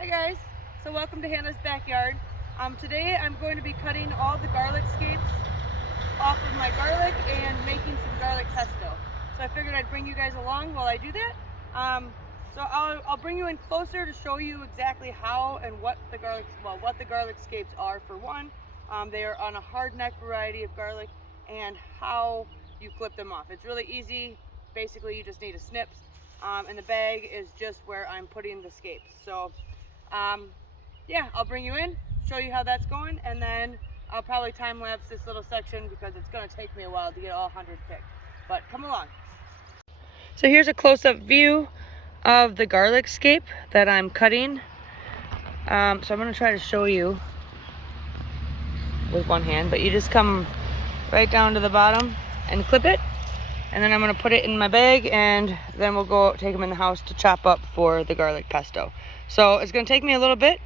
Hi guys, so welcome to Hannah's Backyard. Today I'm going to be cutting all the garlic scapes off of my garlic and making some garlic pesto. So I figured I'd bring you guys along while I do that. So I'll bring you in closer to show you exactly how and what the garlic scapes are for one. They are on a hard neck variety of garlic and how you clip them off. It's really easy. Basically you just need a snips and the bag is just where I'm putting the scapes. So yeah, I'll bring you in, show you how that's going, and then I'll probably time lapse this little section because it's going to take me a while to get all 100 picked. But come along. So here's a close-up view of the garlic scape that I'm cutting. So I'm going to try to show you with one hand, but you just come right down to the bottom and clip it, and then I'm going to put it in my bag, and then we'll go take them in the house to chop up for the garlic pesto. So it's going to take me a little bit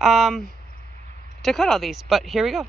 to cut all these, but here we go.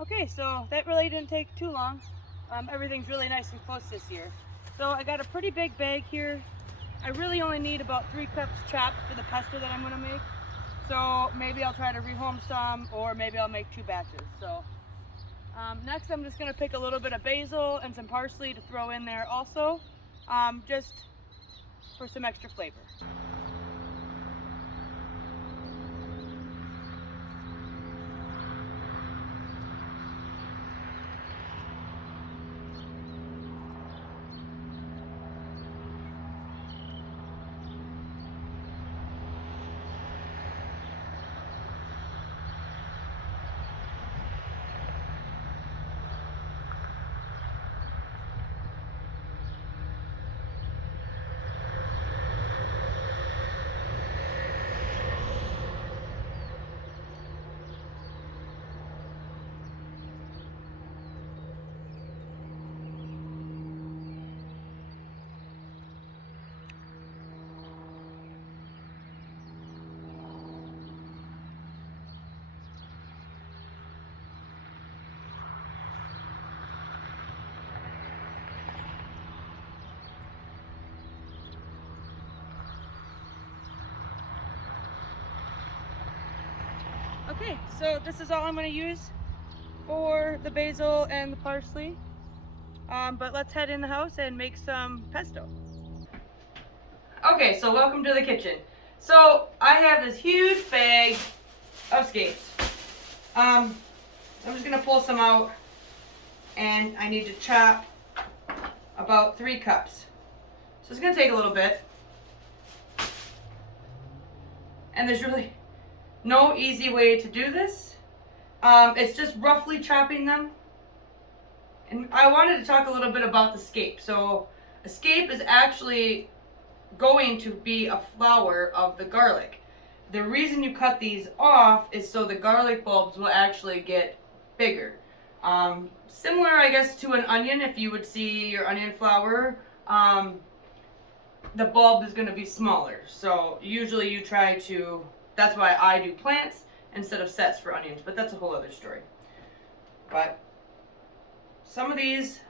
Okay, so that really didn't take too long. Everything's really nice and close this year. So I got a pretty big bag here. I really only need about 3 cups chopped for the pesto that I'm going to make. So maybe I'll try to rehome some, or maybe I'll make 2 batches. So next I'm just going to pick a little bit of basil and some parsley to throw in there also, just for some extra flavor. Okay, so this is all I'm going to use for the basil and the parsley. But let's head in the house and make some pesto. Okay, so welcome to the kitchen. So I have this huge bag of scapes. I'm just going to pull some out, and I need to chop about 3 cups. So it's going to take a little bit. And there's really no easy way to do this. It's just roughly chopping them. And I wanted to talk a little bit about the scape. So a scape is actually going to be a flower of the garlic. The reason you cut these off is so the garlic bulbs will actually get bigger. Similar, I guess, to an onion. If you would see your onion flower, the bulb is going to be smaller. So usually you try to, that's why I do plants instead of sets for onions, but that's a whole other story. But some of these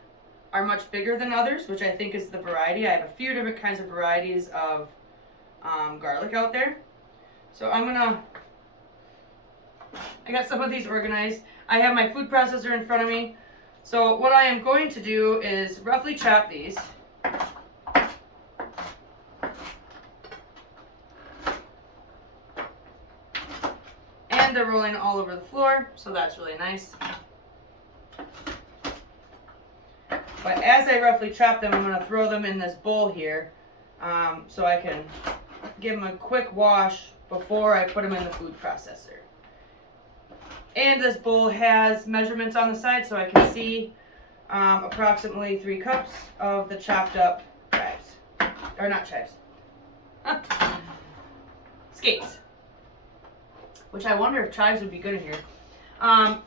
are much bigger than others, which I think is the variety. I have a few different kinds of varieties of garlic out there. So I got some of these organized. I have my food processor in front of me. So what I am going to do is roughly chop these. And they're rolling all over the floor, so that's really nice. But as I roughly chop them, I'm going to throw them in this bowl here so I can give them a quick wash before I put them in the food processor. And this bowl has measurements on the side so I can see approximately 3 cups of the chopped up chives. Or not chives. Scapes. Which I wonder if chives would be good in here.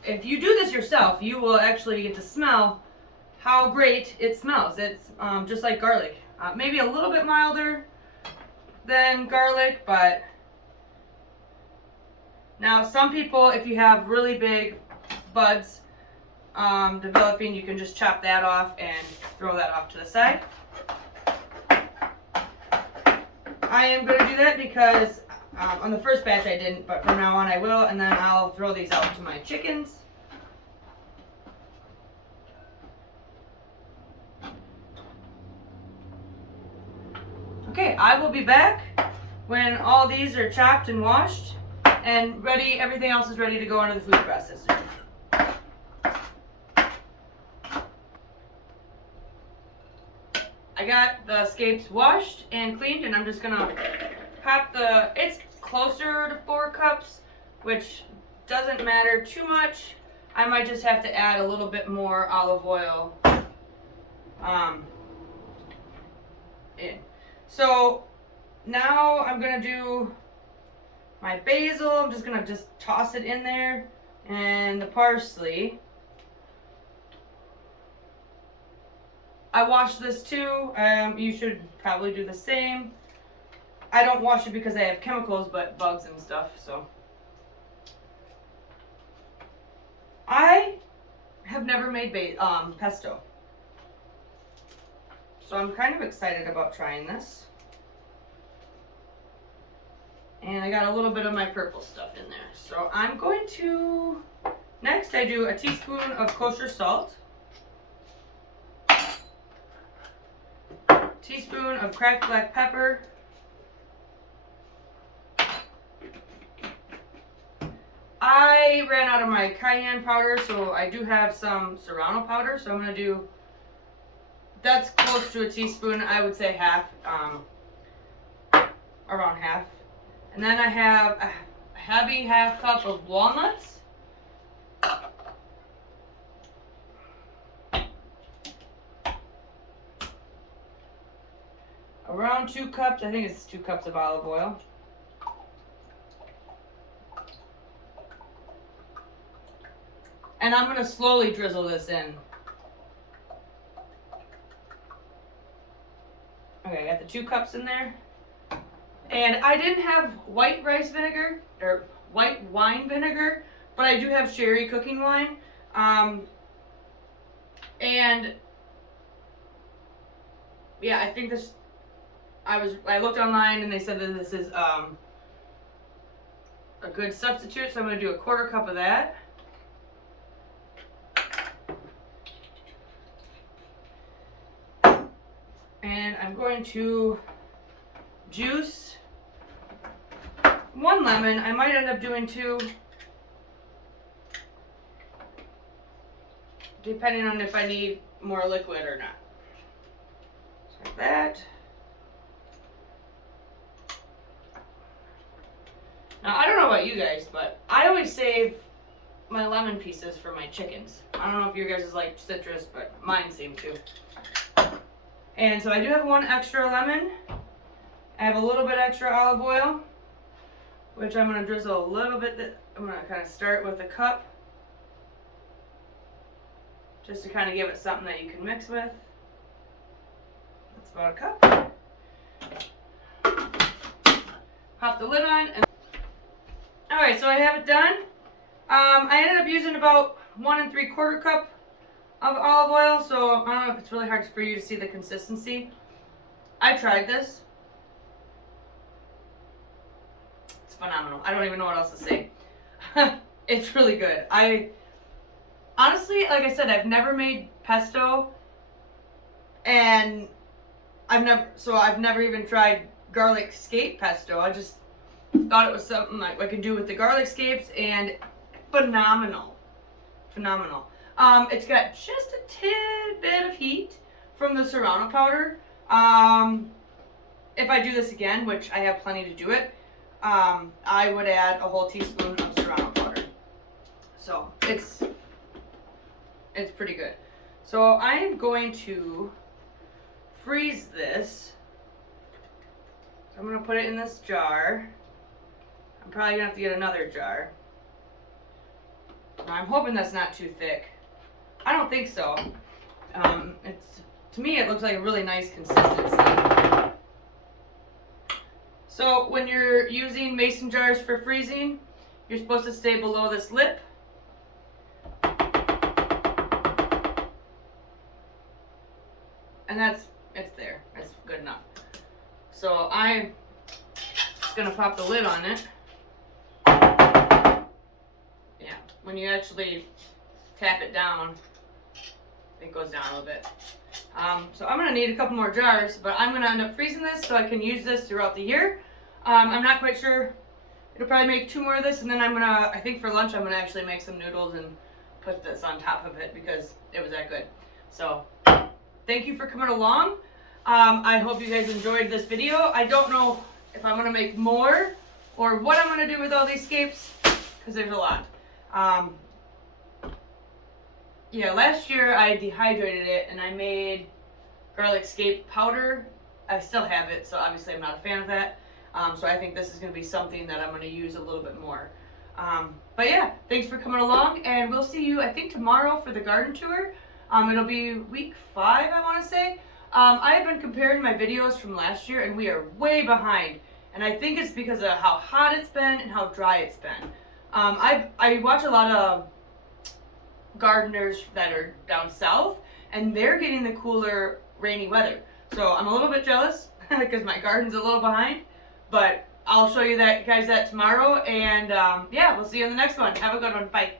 If you do this yourself, you will actually get to smell how great it smells. It's just like garlic. Maybe a little bit milder than garlic, but now some people, if you have really big buds developing, you can just chop that off and throw that off to the side. I am going to do that because on the first batch I didn't, but from now on I will, and then I'll throw these out to my chickens. Okay, I will be back when all these are chopped and washed and ready. Everything else is ready to go into the food processor. I got the scapes washed and cleaned, and I'm just gonna pop it's closer to 4 cups, which doesn't matter too much. I might just have to add a little bit more olive oil in. So now I'm gonna do my basil. I'm just gonna toss it in there, and the parsley. I washed this too. You should probably do the same. I don't wash it because I have chemicals, but bugs and stuff, so. I have never made pesto. So I'm kind of excited about trying this. And I got a little bit of my purple stuff in there. So I'm going to, next I do a teaspoon of kosher salt. Teaspoon of cracked black pepper. I ran out of my cayenne powder, so I do have some serrano powder, so I'm going to do, that's close to a teaspoon, I would say half, around half. And then I have a heavy half cup of walnuts. Around 2 cups, I think it's 2 cups of olive oil. And I'm going to slowly drizzle this in. Okay, I got the 2 cups in there. And I didn't have white rice vinegar, or white wine vinegar, but I do have sherry cooking wine. And yeah, I think this, I looked online and they said that this is a good substitute, so I'm going to do a 1/4 cup of that. And I'm going to juice 1 lemon. I might end up doing 2, depending on if I need more liquid or not. So like that. Now, I don't know about you guys, but I always save my lemon pieces for my chickens. I don't know if your guys is like citrus, but mine seem to. And so I do have 1 extra lemon. I have a little bit extra olive oil, which I'm going to drizzle a little bit. I'm going to kind of start with a cup. just to kind of give it something that you can mix with. That's about a cup. Pop the lid on. Alright, so I have it done. I ended up using about 1 3/4 cup of olive oil, so I don't know if it's really hard for you to see the consistency. I tried this. It's phenomenal. I don't even know what else to say. It's really good. I honestly, like I said, I've never made pesto, and I've never even tried garlic scape pesto. I just thought it was something like I could do with the garlic scapes, and phenomenal. Phenomenal. It's got just a tidbit of heat from the serrano powder. If I do this again, which I have plenty to do it, I would add a whole teaspoon of serrano powder. So it's pretty good. So I am going to freeze this. So I'm going to put it in this jar. I'm probably going to have to get another jar. I'm hoping that's not too thick. I don't think so. To me, it looks like a really nice consistency. So when you're using mason jars for freezing, you're supposed to stay below this lip. And it's there. That's good enough. So I'm just gonna pop the lid on it. Yeah, when you actually tap it down, it goes down a little bit. So I'm gonna need a couple more jars, but I'm gonna end up freezing this so I can use this throughout the year. I'm not quite sure. It'll probably make 2 more of this, and then I think for lunch I'm gonna actually make some noodles and put this on top of it because it was that good. So thank you for coming along. I hope you guys enjoyed this video. I don't know if I'm gonna make more or what I'm gonna do with all these scapes because there's a lot. Yeah, last year I dehydrated it and I made garlic scape powder. I still have it, so obviously I'm not a fan of that. So I think this is going to be something that I'm going to use a little bit more. But yeah, thanks for coming along, and we'll see you, I think, tomorrow for the garden tour. It'll be week 5, I want to say. I have been comparing my videos from last year, and we are way behind. And I think it's because of how hot it's been and how dry it's been. I watch a lot of gardeners that are down south, and they're getting the cooler, rainy weather. So I'm a little bit jealous because my garden's a little behind. But I'll show you guys that tomorrow, and yeah, we'll see you in the next one. Have a good one. Bye.